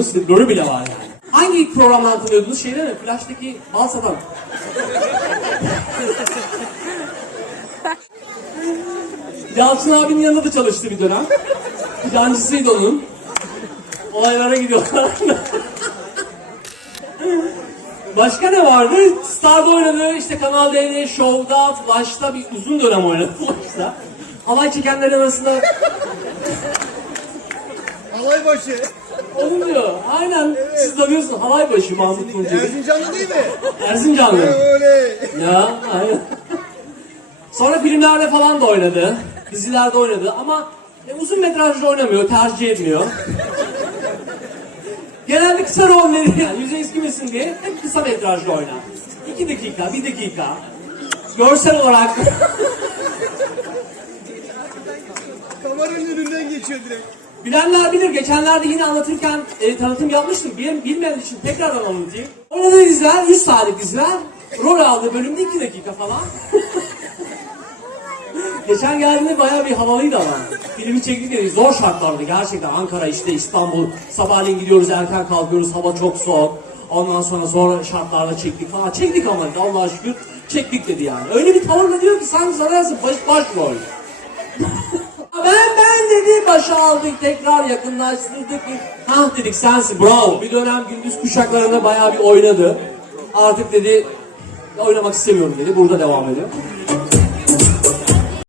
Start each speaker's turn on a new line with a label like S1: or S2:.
S1: hatırlıyorsunuz. Rolü bile var yani. Hangi programdan hatırlıyordunuz? Şeyde mi? Flash'taki bal satan. Yalçın abinin yanında da çalıştı bir dönem. Yancısıydı onun. Olaylara gidiyorlar. Başka ne vardı? Star'da oynadı, işte Kanal D'de, Show'da, Flash'ta bir uzun dönem oynadı Flash'ta. Halay çekenler arasında
S2: Alay başı.
S1: Diyor. Aynen siz tanıyorsunuz halay başı Mahmut Tunceli.
S2: Erzincanlı değil mi?
S1: Erzincanlı.
S2: Öyle.
S1: Ya aynen. Sonra filmlerde falan da oynadı. Dizilerde oynadı ama e, uzun metrajda oynamıyor, tercih etmiyor. Genelde kısa rolleri, yani yüzü eskimesin diye hep kısa metrajda oynar. İki dakika, bir dakika. Görsel olarak
S2: Kameranın önünden geçiyor direkt.
S1: Bilenler bilir. Geçenlerde yine anlatırken e, tanıtım yapmıştım. Bil- Bilmeyen için tekrardan anlatayım. Oynadığı diziler 100 saatlik diziler. Rol aldığı bölümde 2 dakika falan. Geçen geldiğinde bayağı bir havalıydı ama. Filmi çektik dedi. Zor şartlarda gerçekten. Ankara işte İstanbul. Sabahleyin gidiyoruz erken kalkıyoruz. Hava çok soğuk. Ondan sonra zor şartlarda çektik falan. Çektik ama dedi Allah'a şükür. Çektik dedi yani. Öyle bir tavırla diyor ki sanki zannedersin baş, baş rol. Dedi başa aldık tekrar yakınlaştırdık. Hah dedik sensin bravo. Bir dönem gündüz kuşaklarında bayağı bir oynadı. Artık dedi oynamak istemiyorum dedi. Burada devam ediyor.